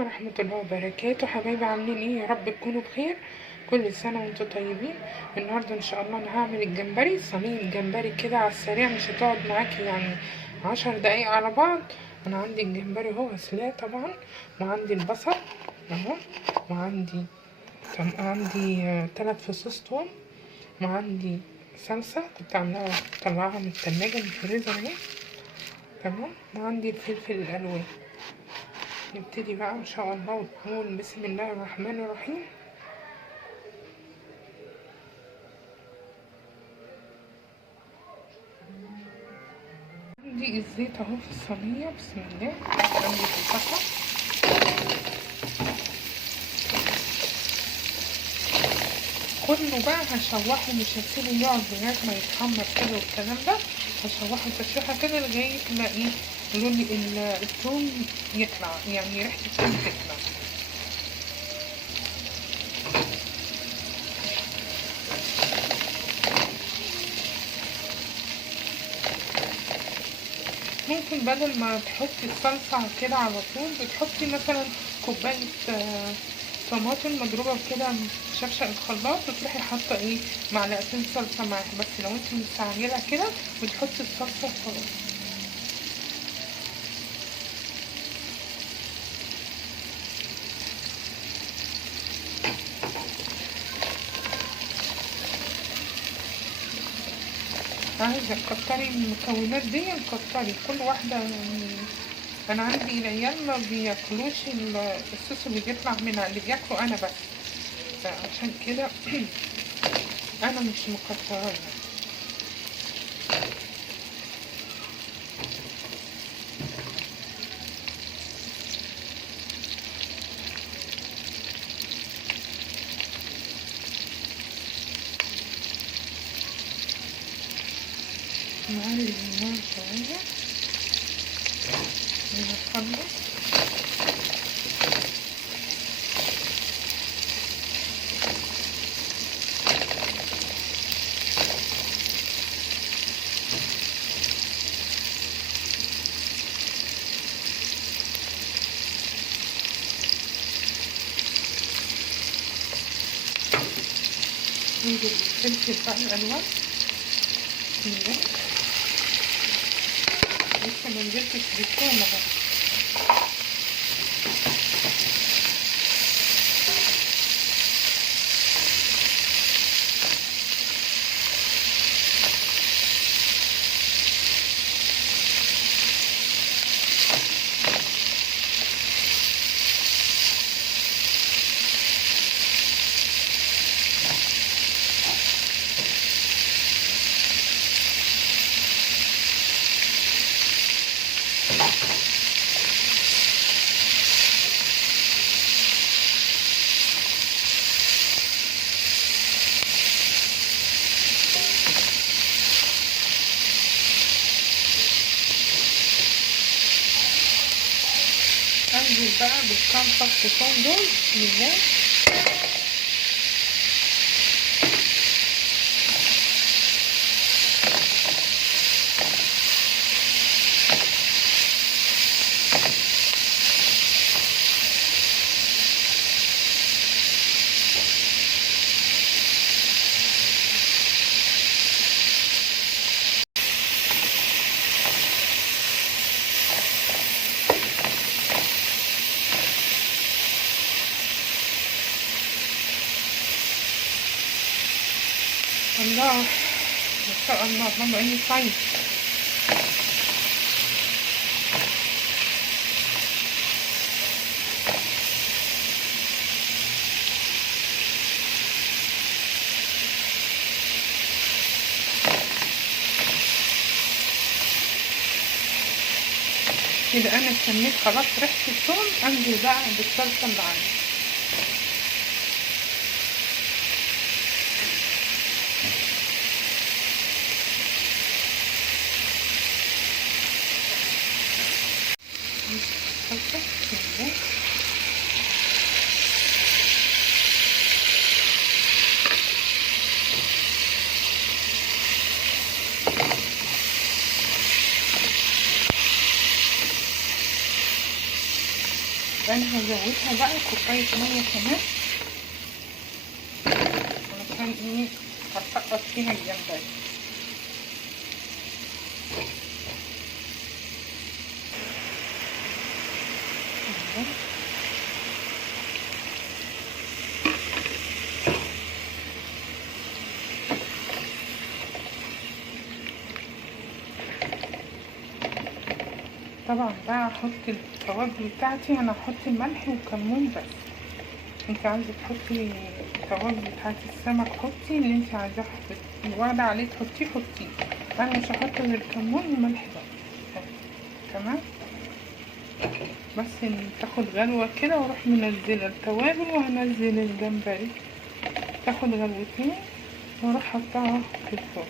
ورحمة الله وبركاته. حبايبي عاملين ايه؟ يا رب تكونوا بخير. كل سنة وانتم طيبين. النهاردة ان شاء الله انا هعمل الجمبري، صينية جمبري كده على السريع، مش هتقعد معاكي يعني 10 دقايق على بعض. انا عندي الجمبري اهو غسلاه طبعا، وعندي البصل اهو، وعندي عندي 3 فصوص توم، وعندي صلصة كنت عاملاها طلعها من التلاجة من الفريزر اهي، تمام، وعندي الفلفل الألوان. نبتدي بقى ان شاء الله ونقول بسم الله الرحمن الرحيم. عندي الزيت اهو في الصينيه، بسم الله. عندي البصل، كله بقى هشوحه، مش هسيبه يقعد لغايه ما يتحمر كده والكلام ده. هشوحه تشويحه كده لغايه ما ايه، لون الثوم يطلع، يعني ريحه الثوم تطلع. ممكن بدل ما تحطي الصلصة كده على طول، بتحطي مثلا كوباية طماطم مضروبة كده شفشق الخلاط، وتروحي حاطة ايه، معلقتين صلصة معاها. بس لو انتي مستعجلة كده بتحطي الصلصة وخلاص. عايزة تكتري المكونات دي كتري كل واحدة يعني. انا عندي العيال ما بياكلوش الصوص اللي بيطلع منها، اللي بياكلوا انا بس، فعشان كده انا مش مكترة يعني. نعلي النار شوية ونخلص. ننزل بالفلفل بقى الألوان، بسم الله. لسه منزلتش بالثوم بقى. انزل بقى بالكام فص ثوم دول، بسم الله. الله، ما شاء الله، ماما اني صايم. كده انا سميت خلاص ريحة الثوم. انزل بقى بالصلصة اللي عندي. الصلصة، بسم الله. انا هزودها بقى كوبايه ميه كمان علشان ايه هسقط فيها الجمبري. طبعا بقى هحط التوابل بتاعتي، انا هحط الملح والكمون بس. انت عايزه تحطي التوابل بتاعت السمك حطي اللي انت عايزاه، واخده عليه حطيه. انا مش هحط غير كمون وملح بس. تمام. بس تاخد غلوه كده واروح منزله التوابل وهنزل الجمبري، تاخد غلوتين واروح حطها في الفرن.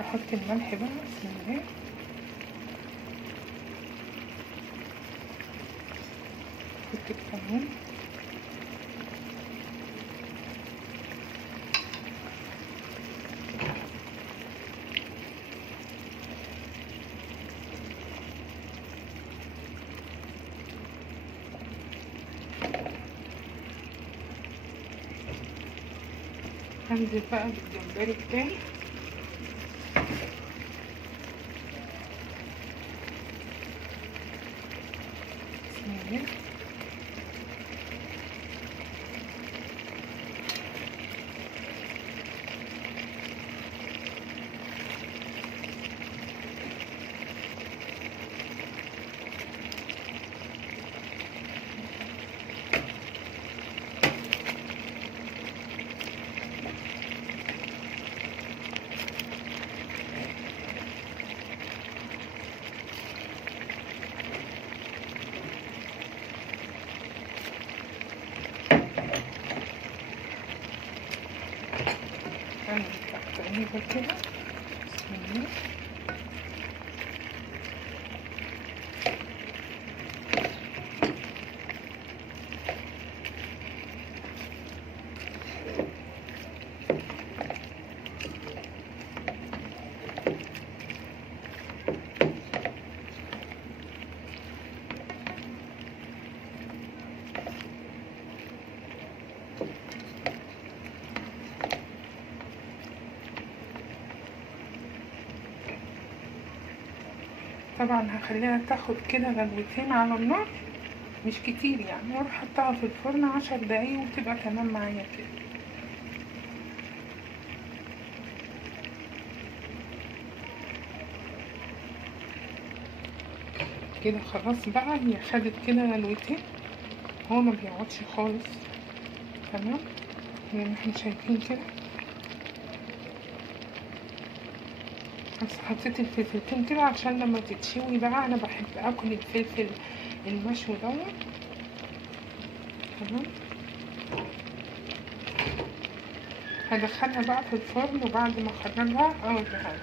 هحط الملح بقى بسم الله، احط الكمون، هنزل بقى بالجمبري بتاعي. بسم الله. هنزل تقريبا كده. بسم الله. طبعا هخليها تاخد كده غلوتين على النار، مش كتير يعني، واروح احطها في الفرن 10 دقايق وتبقى تمام معايا كده. كده خلاص بقى، هي خدت كده غلوتين، هو ما بيقعدش خالص. تمام زي ما احنا شايفين كده. بس حطيت الفلفلتين كده عشان لما تتشوي بقى، انا بحب اكل الفلفل المشوي دوت. تمام. هدخلها بقى في الفرن وبعد ما اخرجها اوريها.